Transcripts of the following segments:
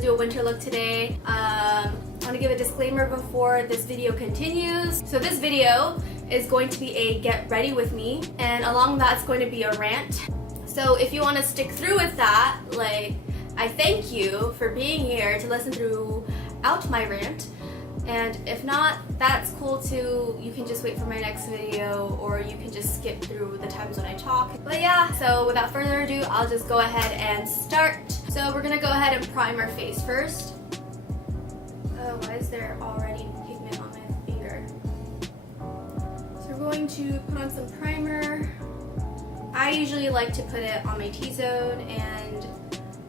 gonna do a winter look today. I want to give a disclaimer before this video continues. So this video is going to be a get ready with me, and along that's going to be a rant. So if you want to stick through with that, like, I thank you for being here to listen throughout my rant. And if not, that's cool too. You can just wait for my next video, or you can just skip through the times when I talk. But yeah, so without further ado, I'll just go ahead and start. So we're gonna go ahead and prime our face first. Oh, why is there already pigment on my finger? So we're going to put on some primer. I usually like to put it on my T-zone and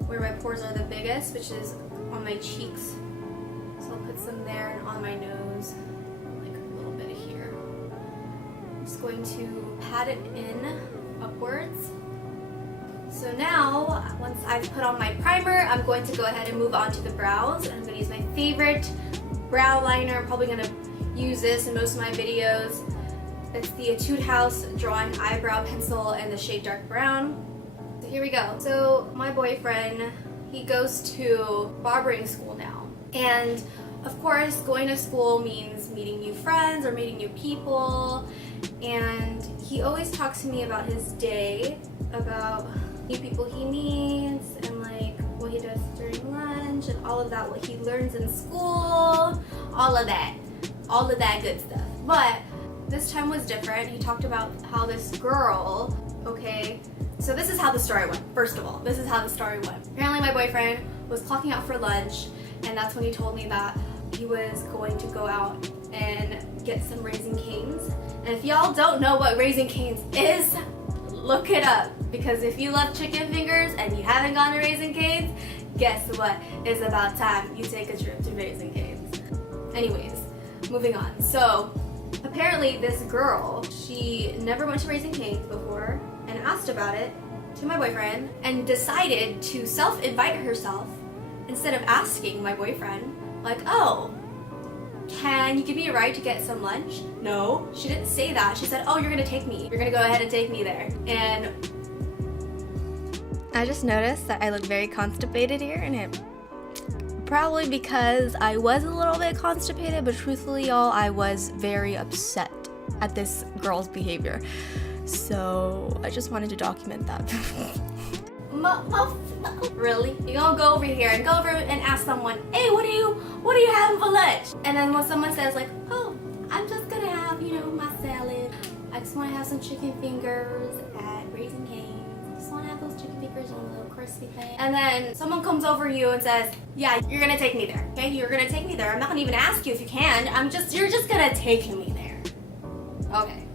where my pores are the biggest, which is on my cheeks. So I'll put some there and on my nose, like a little bit here. I'm just going to pat it in upwards. So now, once I've put on my primer, I'm going to go ahead and move on to the brows. I'm going to use my favorite brow liner. I'm probably going to use this in most of my videos. It's the Etude House Drawing Eyebrow Pencil in the shade Dark Brown. So here we go. So my boyfriend, he goes to barbering school now. And of course, going to school means meeting new friends or meeting new people. And he always talks to me about his day, about new people he meets, and like what he does during lunch, and all of that, what he learns in school, all of that good stuff. But this time was different. He talked about how this girl, okay, so this is how the story went. First of all, this is how the story went. Apparently my boyfriend was clocking out for lunch, and that's when he told me that he was going to go out and get some Raising Cane's. And if y'all don't know what Raising Cane's is, look it up. Because if you love chicken fingers and you haven't gone to Raising Cane's, guess what? It's about time you take a trip to Raising Cane's. Anyways, moving on. So apparently this girl, she never went to Raising Cane's before and asked about it to my boyfriend and decided to self-invite herself instead of asking my boyfriend, like, oh, can you give me a ride to get some lunch? No, she didn't say that. She said, oh, you're gonna take me. You're gonna go ahead and take me there. And I just noticed that I look very constipated here, and it probably because I was a little bit constipated, but truthfully, y'all, I was very upset at this girl's behavior. So I just wanted to document that. Really? You're gonna go over here and ask someone, hey, what are you having for lunch? And then when someone says like, oh, I'm just gonna have, my salad. I just wanna have some chicken fingers at Raising Cane's. I just wanna have those chicken fingers on a little crispy thing. And then someone comes over you and says, yeah, you're gonna take me there, okay? You're gonna take me there. I'm not gonna even ask you if you can. You're just gonna take me there. Okay.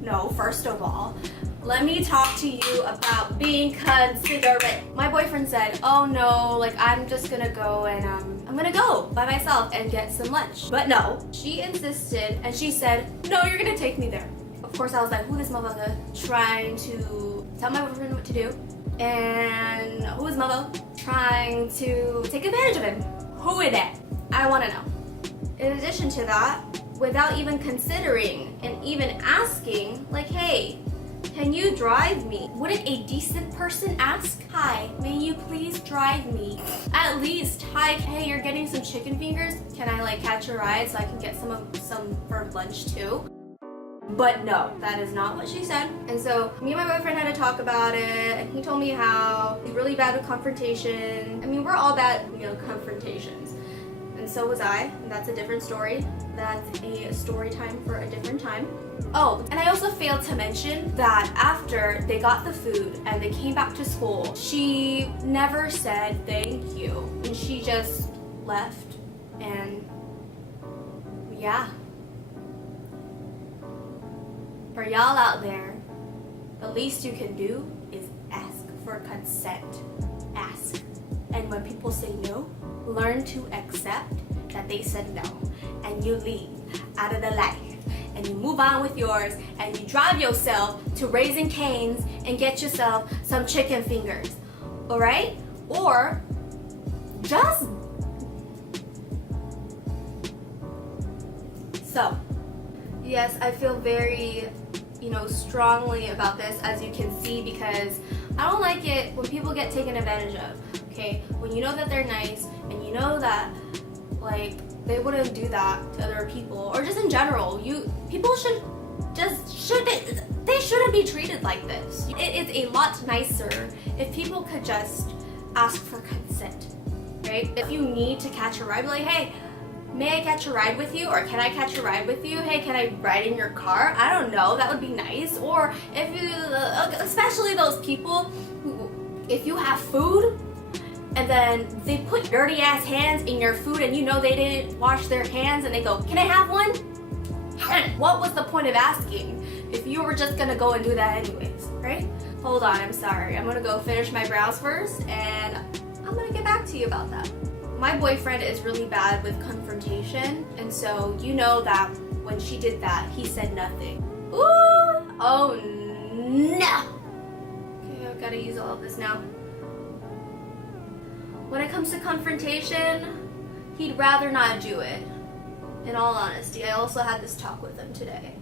No, first of all, let me talk to you about being considerate. My boyfriend said, oh no, like I'm just gonna go and I'm gonna go by myself and get some lunch. But no, she insisted and she said, no, you're gonna take me there. Of course I was like, who this motherfucker trying to tell my boyfriend what to do? And who is mother trying to take advantage of him? Who is that? I wanna know. In addition to that, without even considering and even asking, like, hey, can you drive me? Wouldn't a decent person ask? Hi, may you please drive me? At least, hi, hey, you're getting some chicken fingers. Can I like catch a ride so I can get some for lunch too? But no, that is not what she said. And so me and my boyfriend had to talk about it, and he told me how he's really bad with confrontation. I mean, we're all bad, confrontations. And so was I, and that's a different story. That's a story time for a different time. Oh, and I also failed to mention that after they got the food and they came back to school, she never said thank you. And she just left, and yeah. For y'all out there, the least you can do is ask for consent. Ask. And when people say no, learn to accept that they said no, and you leave out of the life, and you move on with yours, and you drive yourself to Raising Cane's and get yourself some chicken fingers, all right? Or just so. Yes, I feel very, strongly about this, as you can see, because I don't like it when people get taken advantage of. okay? When you know that they're nice and you know that like they wouldn't do that to other people, or just in general, people they shouldn't be treated like this. It is a lot nicer if people could just ask for consent, right? If you need to catch a ride, be like, hey, may I catch a ride with you? Or can I catch a ride with you? Hey, can I ride in your car? I don't know, that would be nice. Or if you, especially those people who, if you have food and then they put dirty ass hands in your food and you know they didn't wash their hands and they go, can I have one? What was the point of asking if you were just gonna go and do that anyways, right? Hold on, I'm sorry. I'm gonna go finish my brows first and I'm gonna get back to you about that. My boyfriend is really bad with confrontation, and so you know that when she did that, he said nothing. Ooh! Oh no! Okay, I've gotta use all of this now. When it comes to confrontation, he'd rather not do it. In all honesty, I also had this talk with him today.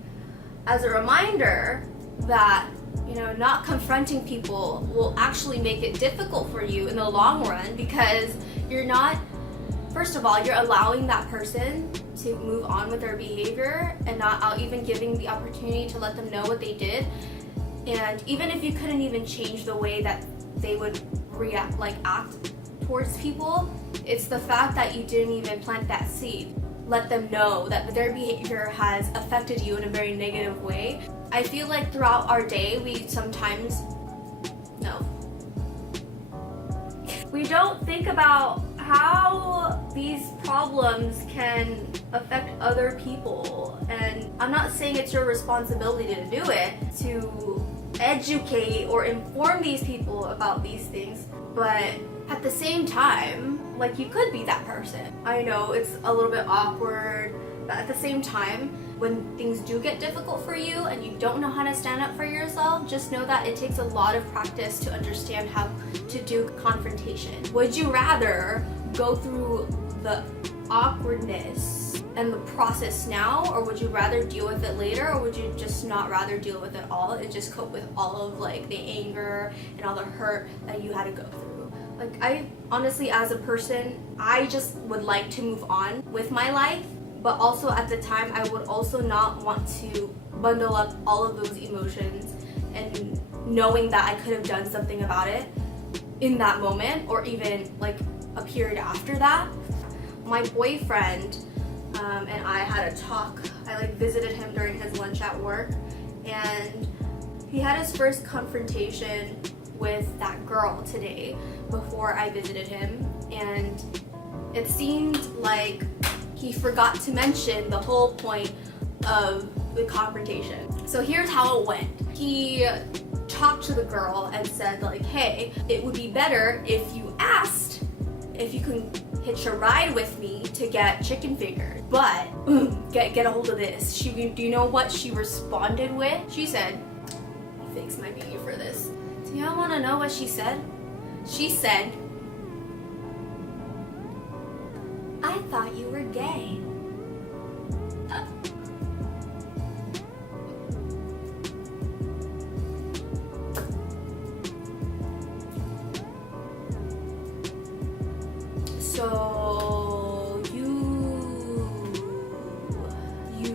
As a reminder that, you know, not confronting people will actually make it difficult for you in the long run, because you're not, first of all, you're allowing that person to move on with their behavior and not even giving the opportunity to let them know what they did. And even if you couldn't even change the way that they would react, like act towards people, it's the fact that you didn't even plant that seed. Let them know that their behavior has affected you in a very negative way. I feel like throughout our day, we don't think about how these problems can affect other people. And I'm not saying it's your responsibility to do it, to educate or inform these people about these things, but at the same time, like, you could be that person. I know it's a little bit awkward, but at the same time, when things do get difficult for you and you don't know how to stand up for yourself, just know that it takes a lot of practice to understand how to do confrontation. Would you rather go through the awkwardness and the process now, or would you rather deal with it later, or would you just not rather deal with it all and just cope with all of like the anger and all the hurt that you had to go through? Like, I honestly, as a person, I just would like to move on with my life, but also at the time, I would also not want to bundle up all of those emotions and knowing that I could have done something about it in that moment, or even like a period after that. My boyfriend and I had a talk. I like visited him during his lunch at work, and he had his first confrontation with that girl today before I visited him, and it seemed like he forgot to mention the whole point of the confrontation. So here's how it went. He talked to the girl and said like, hey, it would be better if you asked if you can hitch a ride with me to get chicken fingers, but get a hold of this. Do you know what she responded with? She said, fix my beauty for this. Do y'all want to know what she said? She said, I thought you were gay. So you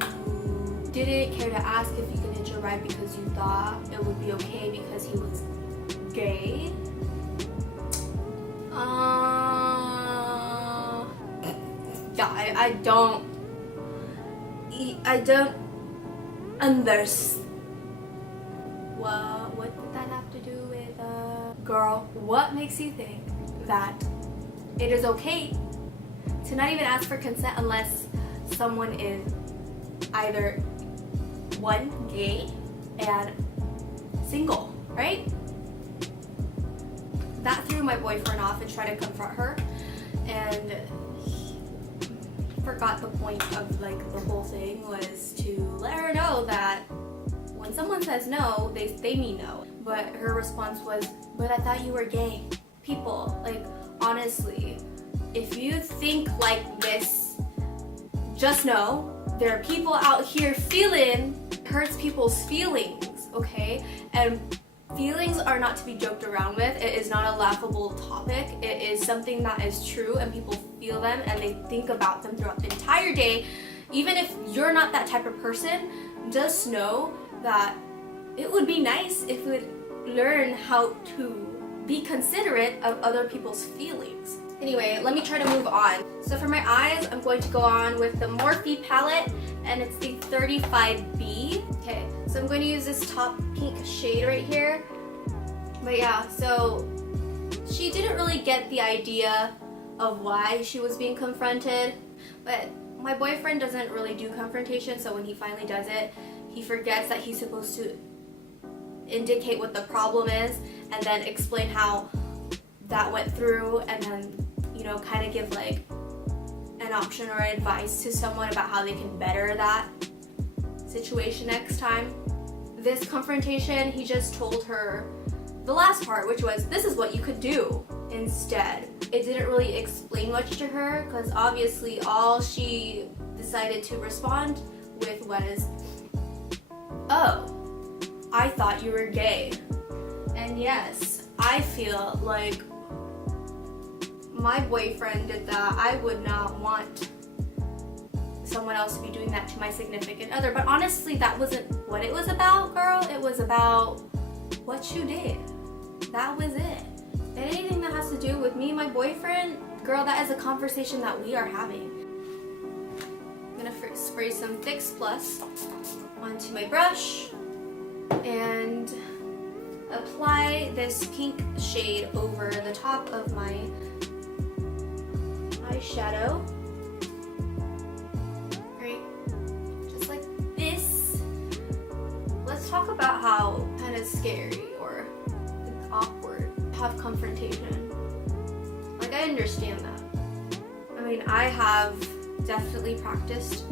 didn't care to ask if you could hitch a ride because you thought it would be okay because he was gay? Yeah, I don't understand. What did that have to do with girl? What makes you think that it is okay to not even ask for consent unless someone is either one, gay, and single, right? That threw my boyfriend off and tried to confront her, and he forgot the point of like the whole thing was to let her know that when someone says no, they mean no. But her response was, but I thought you were gay. People, like, honestly, if you think like this, just know there are people out here hurts people's feelings, okay? And Feelings are not to be joked around with. It is not a laughable topic. It is something that is true and people feel them and they think about them throughout the entire day. Even if you're not that type of person, just know that it would be nice if we would learn how to be considerate of other people's feelings. Anyway, let me try to move on. So for my eyes, I'm going to go on with the Morphe palette, and it's the 35B. Okay, so I'm going to use this top pink shade right here. But yeah, so she didn't really get the idea of why she was being confronted, but my boyfriend doesn't really do confrontation, so when he finally does it, he forgets that he's supposed to indicate what the problem is and then explain how that went through, and then, you know, kind of give like an option or advice to someone about how they can better that situation next time. This confrontation, he just told her the last part, which was, this is what you could do instead. It didn't really explain much to her because obviously all she decided to respond with was, oh, I thought you were gay. And yes, I feel like my boyfriend did that. I would not want someone else to be doing that to my significant other. But honestly, that wasn't what it was about, girl. It was about what you did. That was it. And anything that has to do with me and my boyfriend, girl, that is a conversation that we are having. I'm gonna spray some Fix Plus onto my brush and apply this pink shade over the top of my eyeshadow. Right, just like this. Let's talk about how kind of scary or awkward to have confrontation. Like, I understand that. I mean, I have definitely practiced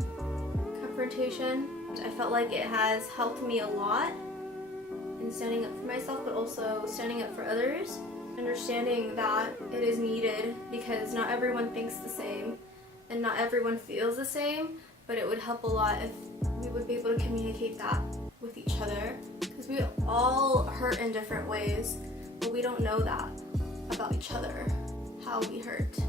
confrontation. I felt like it has helped me a lot in standing up for myself, but also standing up for others. Understanding that it is needed because not everyone thinks the same and not everyone feels the same, but it would help a lot if we would be able to communicate that with each other, because we all hurt in different ways, but we don't know that about each other, how we hurt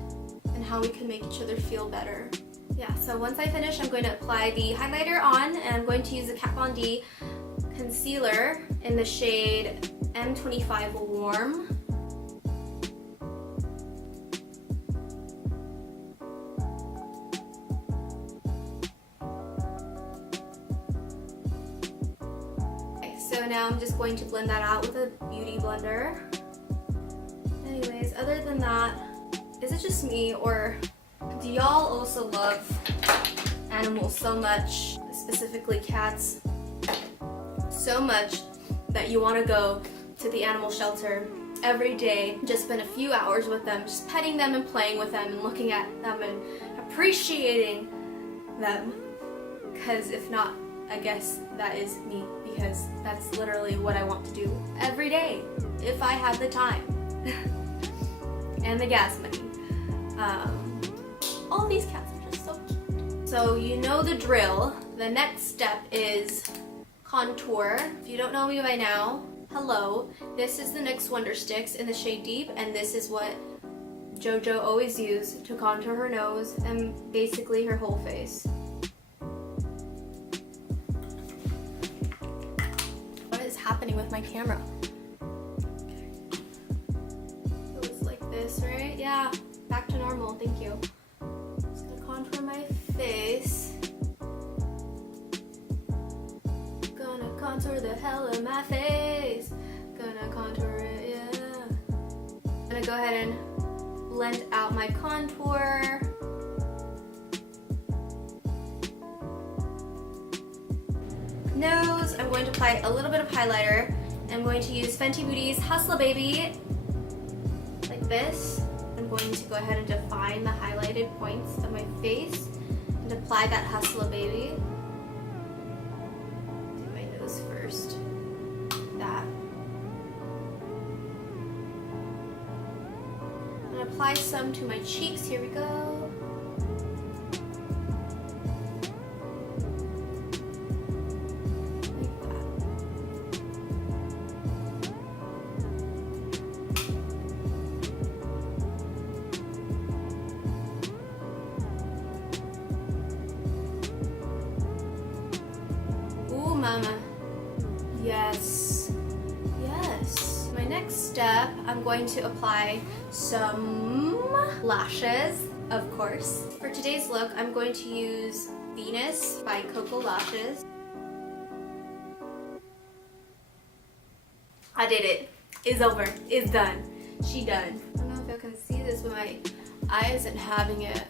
and how we can make each other feel better. Yeah, so once I finish, I'm going to apply the highlighter on, and I'm going to use the Kat Von D concealer in the shade M25 Warm. Okay, so now I'm just going to blend that out with a beauty blender. Anyways, other than that, is it just me, or do y'all also love animals so much, specifically cats, so much that you want to go to the animal shelter every day, just spend a few hours with them, just petting them and playing with them and looking at them and appreciating them? Because if not, I guess that is me, because that's literally what I want to do every day if I had the time and the gas money. All these cats are just so cute. So you know the drill. The next step is contour. If you don't know me by now, hello. This is the NYX Wonder Sticks in the shade Deep, and this is what JoJo always used to contour her nose and basically her whole face. What is happening with my camera? It was like this, right? Yeah, back to normal, thank you. Just gonna contour my face. Gonna contour the hell of my face. Gonna contour it, yeah. Gonna go ahead and blend out my contour. Nose, I'm going to apply a little bit of highlighter. I'm going to use Fenty Beauty's Hustla Baby, like this. I'm going to go ahead and define the highlighted points of my face and apply that Hustla Baby. Do my nose first. That. I'm going to apply some to my cheeks. Here we go. mama. Yes. Yes. My next step, I'm going to apply some lashes, of course. For today's look, I'm going to use Venus by Coco Lashes. I did it. It's over. It's done. She done. I don't know if I can see this, but my eye isn't having it.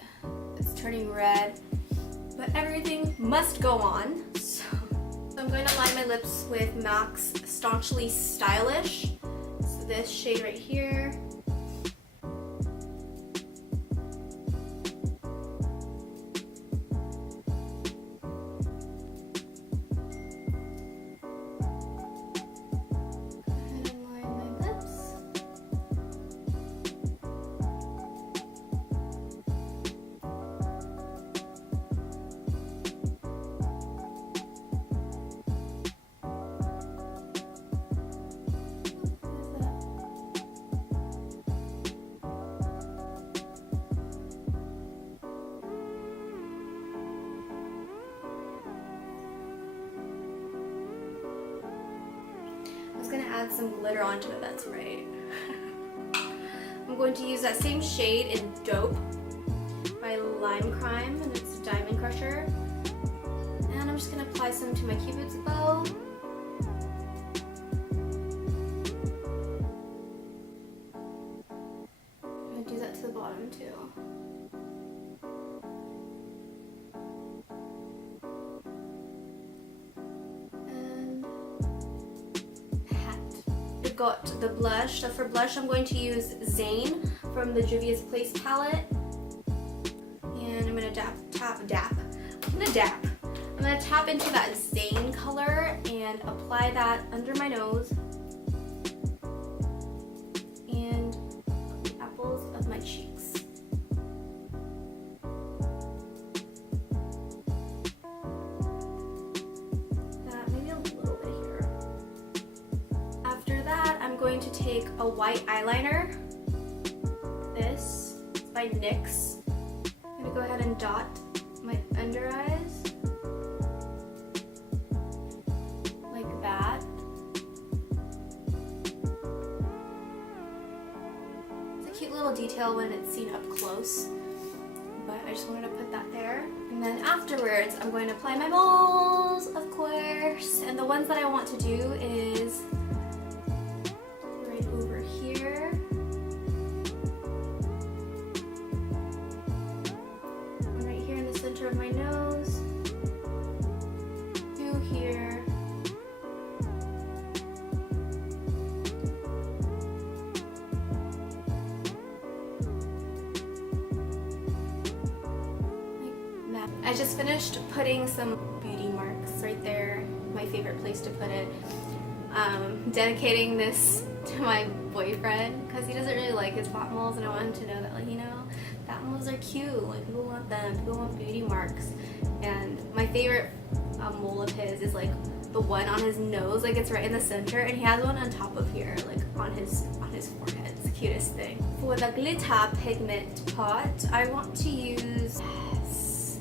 It's turning red. But everything must go on. So I'm going to line my lips with MAC's Staunchly Stylish. So this shade right here. Gonna add some glitter onto it, that's right. I'm going to use that same shade in Dope by Lime Crime, and it's Diamond Crusher. And I'm just gonna apply some to my Cupid's bow. I'm gonna do that to the bottom too. Got the blush. So for blush, I'm going to use Zane from the Juvia's Place palette, and I'm gonna I'm gonna tap into that Zane color and apply that under my nose and the apples of my cheeks. Going to take a white eyeliner, this by NYX. I'm gonna go ahead and dot my under eyes like that. It's a cute little detail when it's seen up close, but I just wanted to put that there. And then afterwards, I'm going to apply my moles, of course. And the ones that I want to do is of my nose, to here, like that. I just finished putting some beauty marks right there, my favorite place to put it. Dedicating this to my boyfriend because he doesn't really like his pop moles, and I want him to know that, like, you know, pop moles are cute, like people want them, people want beauty marks. And my favorite mole of his is like the one on his nose, like it's right in the center, and he has one on top of here, like on his forehead. It's the cutest thing. For the glitter pigment pot, I want to use, yes,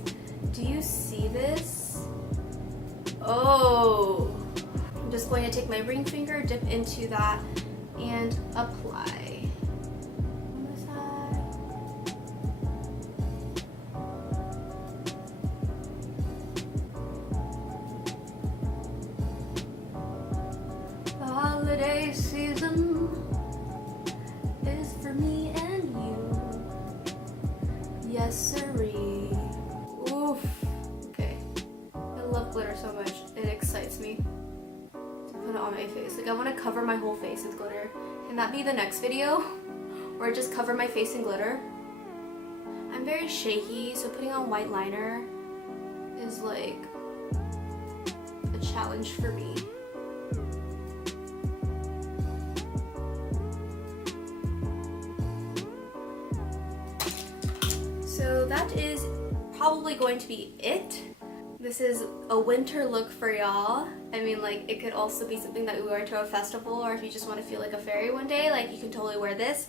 do you see this? Oh, I'm just going to take my ring finger, dip into that, and apply. On the side. The holiday season is for me and you. Yes, sirree. Oof. Okay. I love glitter so much. It excites me. Put it on my face. Like, I want to cover my whole face with glitter. Can that be the next video? Or I just cover my face in glitter? I'm very shaky, so putting on white liner is like a challenge for me. So that is probably going to be it. This is a winter look for y'all. I mean, like, it could also be something that we wear to a festival, or if you just want to feel like a fairy one day, like, you can totally wear this.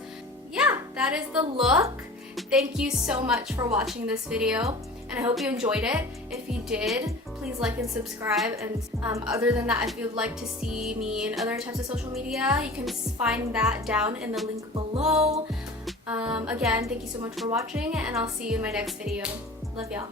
Yeah, that is the look. Thank you so much for watching this video. and I hope you enjoyed it. If you did, please like and subscribe, and other than that, if you'd like to see me in other types of social media, you can find that down in the link below. Again, thank you so much for watching, and I'll see you in my next video. Love y'all.